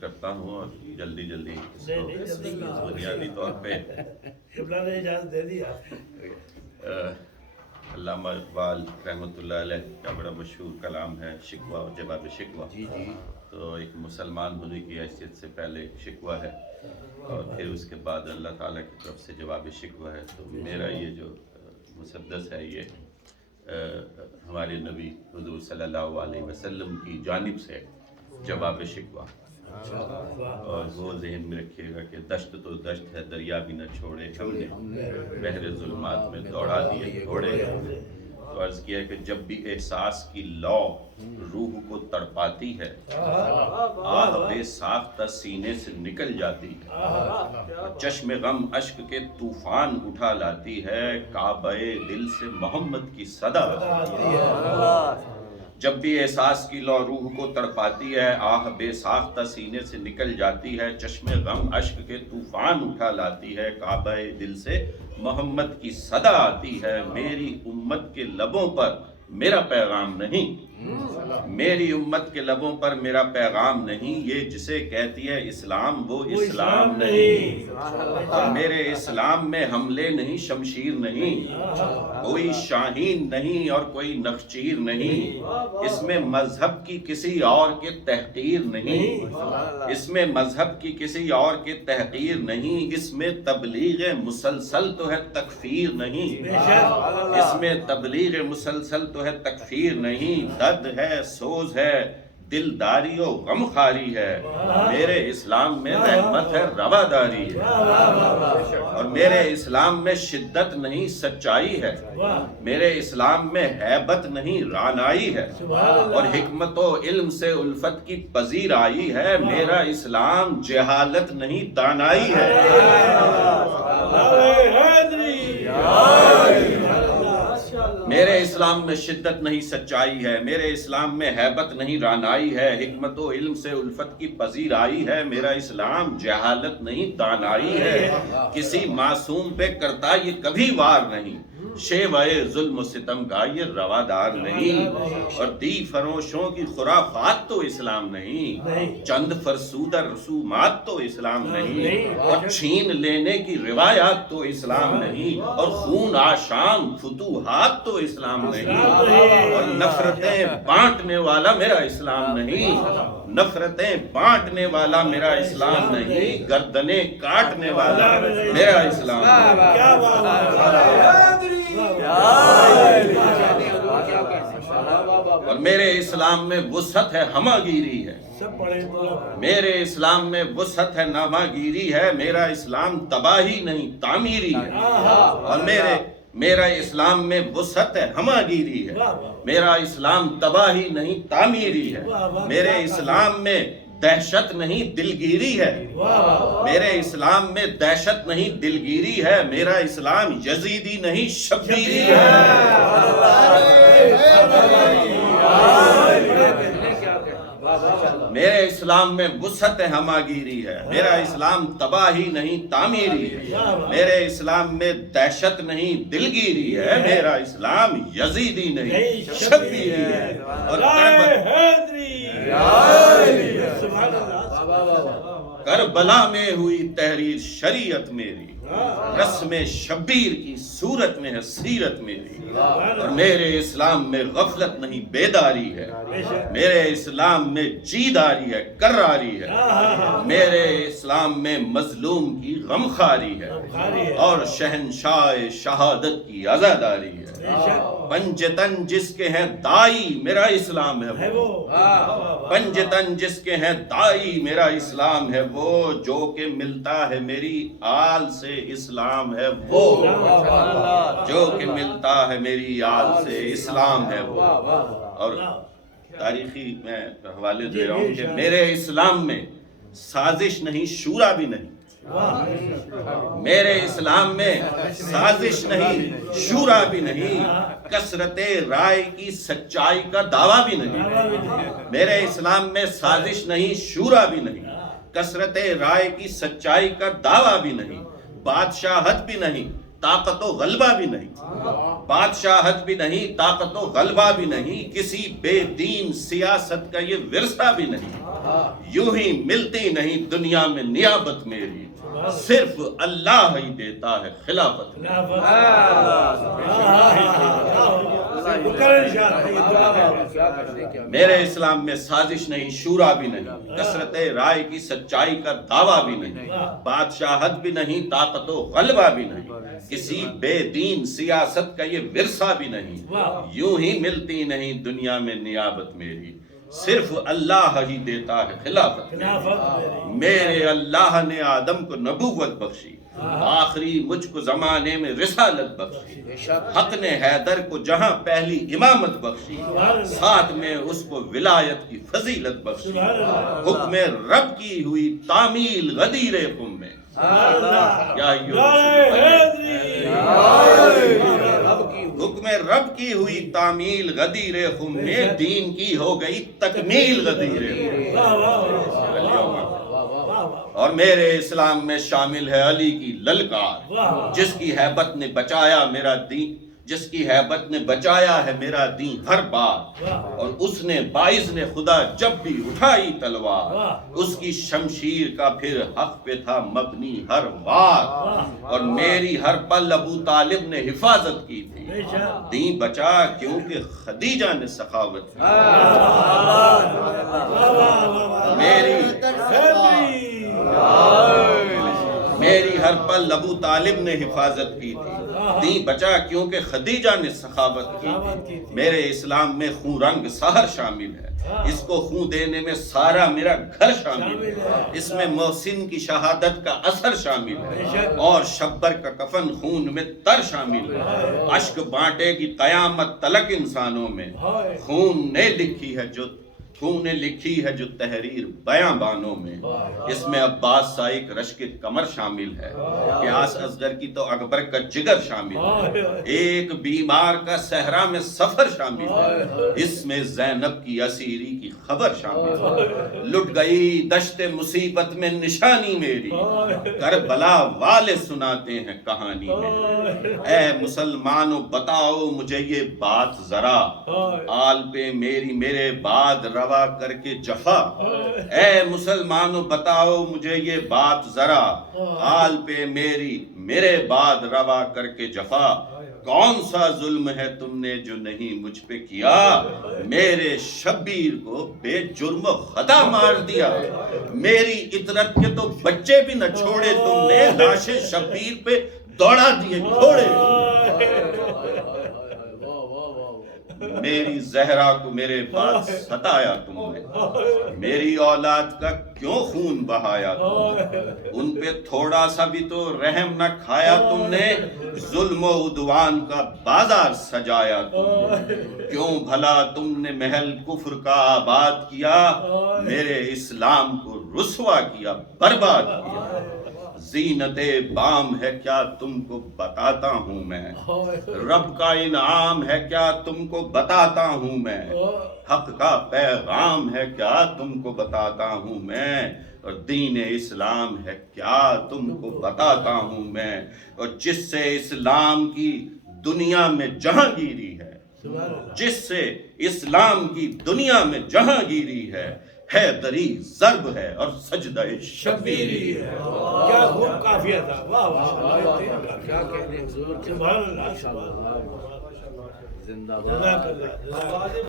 کرتا ہوں اور جلدی اس کو بنیادی طور پہ نے اجازت دے دی علامہ اقبال رحمۃ اللہ علیہ کا بڑا مشہور کلام ہے شکوہ اور جواب شکوہ. تو ایک مسلمان ہونے کی حیثیت سے پہلے ایک شکوہ ہے اور پھر اس کے بعد اللہ تعالیٰ کی طرف سے جواب شکوہ ہے. تو میرا یہ جو مسدس ہے یہ ہمارے نبی حضور صلی اللہ علیہ وسلم کی جانب سے جواب شکوہ. اور وہ ذہن میں رکھیے گا کہ دشت تو دشت ہے دریا بھی نہ چھوڑے ہم نے بحر ظلمات میں دوڑا دیے گھوڑے. تو عرض کیا کہ جب بھی احساس کی لو روح کو تڑپاتی ہے آہ بے ساختہ سینے سے نکل جاتی ہے چشم غم اشک کے طوفان اٹھا لاتی ہے کعبہ دل سے محمد کی صدا آتی ہے. جب بھی احساس کی لو روح کو تڑپاتی ہے آہ بے ساختہ سینے سے نکل جاتی ہے چشم غم اشک کے طوفان اٹھا لاتی ہے کعبہ دل سے محمد کی صدا آتی ہے. میری امت کے لبوں پر میرا پیغام نہیں میری امت کے لبوں پر میرا پیغام نہیں یہ جسے کہتی ہے اسلام وہ اسلام نہیں. اور میرے اسلام میں حملے نہیں شمشیر نہیں کوئی شاہین نہیں اور کوئی نخچیر نہیں. اس میں مذہب کی کسی اور کے تحقیر نہیں اس میں مذہب کی کسی اور کے تحقیر نہیں. اس میں تبلیغ مسلسل تو ہے تکفیر نہیں اس میں تبلیغ مسلسل تو ہے تکفیر نہیں. درد ہے سوز ہے دلداری و غمخواری ہے میرے اسلام میں رحمت ہے رواداری ہے. اور میرے اسلام میں شدت نہیں سچائی ہے میرے اسلام میں ہیبت نہیں رعنائی ہے اور حکمت و علم سے الفت کی پذیرائی ہے. میرا اسلام جہالت نہیں دانائی ہے. میرے اسلام میں شدت نہیں سچائی ہے میرے اسلام میں ہیبت نہیں رعنائی ہے حکمت و علم سے الفت کی پذیرائی ہے. میرا اسلام جہالت نہیں دانائی ہے. کسی معصوم پہ کرتا یہ کبھی وار نہیں شیوائے ظلم و ستم کا یہ روادار نہیں. اور دی فروشوں کی خرافات تو اسلام نہیں چند فرسودہ رسومات تو اسلام نہیں اور چھین لینے کی روایات تو اسلام نہیں اور خون آشام فتوحات تو اسلام نہیں. اور نفرتیں بانٹنے والا میرا اسلام نہیں نفرتیں بانٹنے والا میرا اسلام نہیں گردنیں کاٹنے والا میرا اسلام اور میرے اسلام میں وسعت ہے ہمہ گیری ہے میرے اسلام میں وسعت ہے نامہ گیری ہے. میرا اسلام تباہی نہیں تعمیری ہے اور میرا اسلام میں وسعت ہے ہمہ گیری ہے میرا اسلام تباہی نہیں تعمیری ہے. میرے اسلام میں دہشت نہیں دلگیری ہے میرے اسلام میں دہشت نہیں دلگیری ہے. میرا اسلام یزیدی نہیں شبیری ہے. میرے اسلام میں وسعت ہمہ گیری ہے میرا اسلام تباہی نہیں تعمیری ہے. میرے اسلام میں دہشت نہیں دلگیری ہے میرا اسلام یزیدی نہیں شبیری ہے. اور کربلا میں ہوئی تحریر شریعت میری رسم شبیر کی صورت میں ہے سیرت میری. اور میرے اسلام میں غفلت نہیں بیداری ہے میرے اسلام میں جیداری ہے کراری ہے میرے اسلام میں مظلوم کی غمخواری ہے اور شہنشاہ شہادت کی عزاداری ہے. پنجتن جس کے ہیں دائی میرا اسلام ہے وہ پنجتن جس کے ہیں دائی میرا اسلام ہے وہ جو کہ ملتا ہے میری آل سے اسلام ہے وہ جو کہ ملتا ہے میری آل سے اسلام ہے وہ. اور تاریخی میں حوالے دے رہا ہوں کہ میرے اسلام میں سازش نہیں شورا بھی نہیں میرے اسلام میں سازش نہیں شورا بھی نہیں کثرت رائے کی سچائی کا دعویٰ بھی نہیں میرے اسلام میں سازش نہیں شورا بھی نہیں کثرت رائے کی سچائی کا دعویٰ بھی نہیں بادشاہت بھی نہیں طاقت و غلبہ بھی نہیں، بادشاہت بھی نہیں، طاقت و غلبہ بھی نہیں، کسی بے دین سیاست کا یہ ورثہ بھی نہیں، یوں ہی ملتی نہیں دنیا میں نیابت میری، صرف اللہ ہی دیتا ہے خلافت میں۔ میرے اسلام میں سازش نہیں، شورا بھی نہیں، کثرت رائے کی سچائی کا دعویٰ بھی نہیں، بادشاہت بھی نہیں، طاقت و غلبہ بھی نہیں، کسی بے دین سیاست کا یہ ورثہ بھی نہیں، یوں ہی ملتی نہیں دنیا میں نیابت میری، صرف اللہ ہی دیتا ہے خلافت میں۔ میرے اللہ نے آدم کو نبوت بخشی، آخری مجھ کو زمانے میں رسالت بخشی، حق نے حیدر کو جہاں پہلی امامت بخشی، ساتھ میں اس کو ولایت کی فضیلت بخشی، حکم رب کی ہوئی تعمیل غدیر قم میں، حکم رب کی ہوئی تعمیل غدیر خم میں، دین کی ہو گئی تکمیل غدیر خم۔ اور میرے اسلام میں شامل ہے علی کی للکار، جس کی ہیبت نے بچایا میرا دین، جس کی ہیبت نے بچایا ہے میرا دین ہر بار، اور اس نے باعث نے خدا جب بھی اٹھائی تلوار، اس کی شمشیر کا پھر حق پہ تھا مبنی ہر وار، اور میری ہر پل ابو طالب نے حفاظت کی تھی، دین بچا کیونکہ خدیجہ نے سخاوت کی، میری ہر پل ابو طالب نے حفاظت کی تھی، دین بچا کیونکہ خدیجہ نے سخاوت کی تھی۔ میرے اسلام میں خون رنگ سحر شامل ہے، اس کو خون دینے میں سارا میرا گھر شامل ہے، اس میں محسن کی شہادت کا اثر شامل ہے، اور شبر کا کفن خون میں تر شامل ہے، اشک بانٹے گی قیامت تلک انسانوں میں، خون نے لکھی ہے جو تحریر بیاں بانوں میں، اس میں عباس سائق رشک کمر شامل ہے، قیاس اصغر کی تو اکبر کا جگر شامل ہے، ایک بیمار کا صحرا میں سفر شامل ہے، اس میں زینب کی اسیری کی خبر شامل ہے، لٹ گئی دشت مصیبت میں نشانی میری، کربلا والے سناتے ہیں کہانی میری، اے مسلمانوں بتاؤ مجھے یہ بات ذرا، آل پہ میری میرے بعد روا کر کے جفا، اے مسلمانوں بتاؤ مجھے یہ بات ذرا، آل پہ میری میرے بعد روا کر کے جفا، کون سا ظلم ہے تم نے جو نہیں مجھ پہ کیا، میرے شبیر کو بے جرم و خطا مار دیا، میری عطرت کے تو بچے بھی نہ چھوڑے تم نے، لاش شبیر پہ دوڑا دیے گھوڑے، میری زہرا کو میرے بعد ستایا تم نے، میری اولاد کا کیوں خون بہایا تم نے، ان پہ تھوڑا سا بھی تو رحم نہ کھایا تم نے، ظلم و عدوان کا بازار سجایا تم نے، کیوں بھلا تم نے محل کفر کا آباد کیا، میرے اسلام کو رسوا کیا برباد کیا، زینت بام ہے کیا تم کو بتاتا ہوں میں، رب کا انعام ہے کیا تم کو بتاتا ہوں میں، حق کا پیغام ہے کیا تم کو بتاتا ہوں میں، اور دین اسلام ہے کیا تم کو بتاتا ہوں میں، اور جس سے اسلام کی دنیا میں جہانگیری ہے، جس سے اسلام کی دنیا میں جہانگیری ہے، حیدری ضرب ہے اور سجدہ شبیری ہے۔ کیا خوب کافیہ تھا، واہ واہ، کیا کہنے حضور، سبحان اللہ، سبحان اللہ، زندہ باد۔